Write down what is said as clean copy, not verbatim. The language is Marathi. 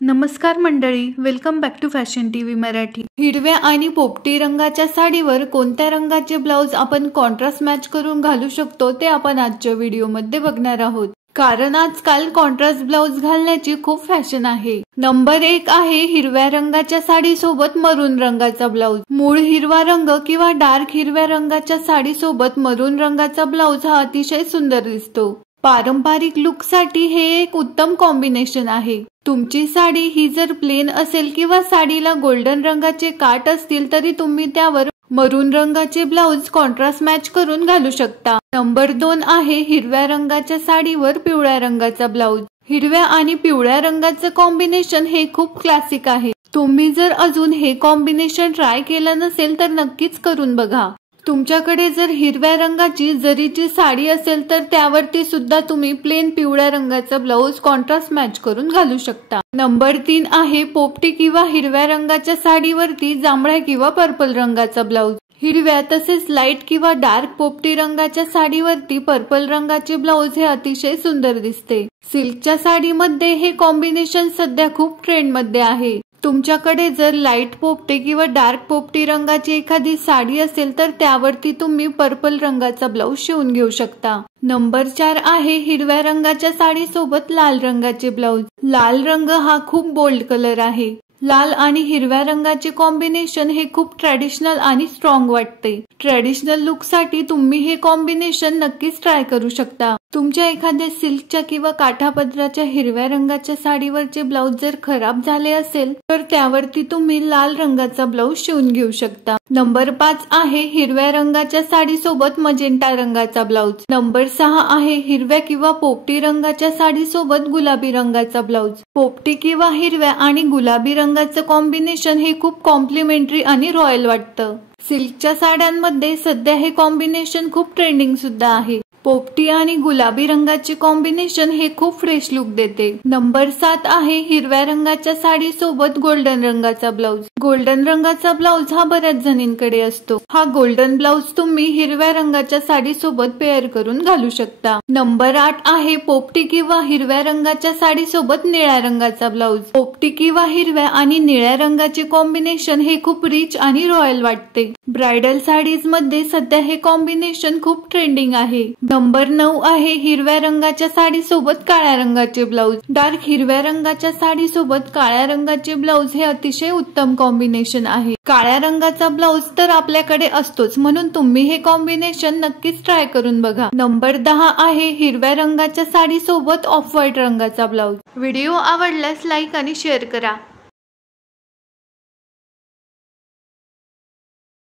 नमस्कार मंडळी, welcome back to fashion TV Marathi. हिरव्या आणि पोपटी रंगाच्या साडीवर कोणत्या रंगाचे ब्लाउज आपण कॉन्ट्रास्ट मॅच करून घालू शकतो ते आपण आजच्या व्हिडिओमध्ये बघणार आहोत। कारण आजकाल कॉन्ट्रास्ट ब्लाउज घालण्याची खूप फॅशन आहे। नंबर 1 आहे हिरव्या रंगाच्या साडी सोबत मरून रंगाचा ब्लाउज। मूळ हिरवा रंग किंवा डार्क हिरव्या रंगाच्या साडी सोबत मरून रंगाचा ब्लाउज हा अतिशय सुंदर दिसतो। पारंपरिक लुक साठी हे एक उत्तम कॉम्बिनेशन आहे। तुमची साडी ही जर प्लेन असेल किंवा साडीला गोल्डन रंगाचे काठ असतील तरी तुम्ही त्यावर मरून रंगाचे ब्लाउज कॉन्ट्रास्ट मॅच करून घालू शकता। नंबर 2 आहे हिरव्या रंगाच्या साडीवर पिवळ्या रंगाचा ब्लाउज। हिरव्या आणि पिवळ्या रंगाचं कॉम्बिनेशन हे खूप क्लासिक आहे। तुम्ही जर अजून हे कॉम्बिनेशन ट्राय केलं नसेल तर नक्कीच करून बघा। तुमच्याकडे जर हिरव्या रंगाची जरीची साडी असेल तर त्यावरती सुद्धा तुम्ही प्लेन पिवळ्या रंगाचा ब्लाउज कॉन्ट्रास्ट मॅच करून घालू शकता। नंबर 3 आहे पोपटी किंवा हिरव्या रंगाच्या साडीवरती जांभळ्या किंवा पर्पल रंगाचा ब्लाउज। हिरव्या तसेच लाईट किंवा डार्क पोपटी रंगाच्या साडीवरती पर्पल रंगाचे ब्लाउज हे अतिशय सुंदर दिसते। सिल्कच्या साडीमध्ये हे कॉम्बिनेशन सध्या खूप ट्रेंड मध्ये आहे। तुमच्याकडे जर लाईट पोपटी किंवा डार्क पोपटी रंगाची एखादी साडी असेल तर त्यावरती तुम्ही पर्पल रंगाचा ब्लाउज शिवून घेऊ शकता। नंबर 4 आहे हिरव्या रंगाच्या साडी सोबत लाल रंगाचे ब्लाउज। लाल रंग हा खूप बोल्ड कलर आहे। लाल आणि हिरव्या रंगाचे कॉम्बिनेशन हे खूप ट्रेडिशनल आणि स्ट्रॉंग वाटते। ट्रेडिशनल लुक साठी तुम्ही हे कॉम्बिनेशन नक्कीच ट्राय करू शकता। तुमच्या एखाद्या सिल्कच्या किंवा काठापदराच्या हिरव्या रंगाच्या साडीवरचे ब्लाउज जर खराब झाले असेल तर त्यावरती तुम्ही लाल रंगाचा ब्लाउज शिवून घेऊ शकता। नंबर 5 आहे हिरव्या रंगाच्या साडी सोबत मजेंटा रंगाचा ब्लाउज। नंबर 6 आहे हिरव्या किंवा पोपटी रंगाच्या साडी सोबत गुलाबी रंगाचा ब्लाउज। पोपटी किंवा हिरव्या आणि गुलाबी रंगाचं कॉम्बिनेशन हे खूप कॉम्प्लिमेंटरी आणि रॉयल वाटतं। सिल्कच्या साड्यांमध्ये सध्या हे कॉम्बिनेशन खूप ट्रेंडिंग सुद्धा आहे। पोपटी आणि गुलाबी रंगाचे कॉम्बिनेशन हे खूप फ्रेश लुक देते। नंबर 7 आहे हिरव्या रंगाच्या साडी सोबत गोल्डन रंगाचा ब्लाउज। गोल्डन रंगाचा ब्लाउज हा बऱ्याच जणींकडे असतो। हा गोल्डन ब्लाउज तुम्ही हिरव्या रंगाच्या साडी सोबत पेअर करून घालू शकता। नंबर 8 आहे पोपटी किंवा हिरव्या रंगाच्या साडी सोबत निळ्या रंगाचा ब्लाउज। पोपटी किंवा हिरव्या आणि निळ्या रंगाचे कॉम्बिनेशन हे खूप रिच आणि रॉयल वाटते। ब्राइडल साडीज मध्ये सध्या हे कॉम्बिनेशन खूप ट्रेंडिंग आहे। नंबर 9 आहे हिरव्या रंगाच्या साडी सोबत काळ्या रंगाचे ब्लाउज। डार्क हिरव्या रंगाच्या साडी सोबत काळ्या रंगाचे ब्लाउज हे अतिशय उत्तम कॉम्बिनेशन आहे। काळ्या रंगाचा ब्लाउज तर आपल्याकडे असतोच म्हणून तुम्ही हे कॉम्बिनेशन नक्कीच ट्राय करून बघा। नंबर 10 आहे हिरव्या रंगाच्या साडी सोबत ऑफ व्हाईट रंगाचा ब्लाउज। व्हिडिओ आवडल्यास लाईक आणि शेअर करा।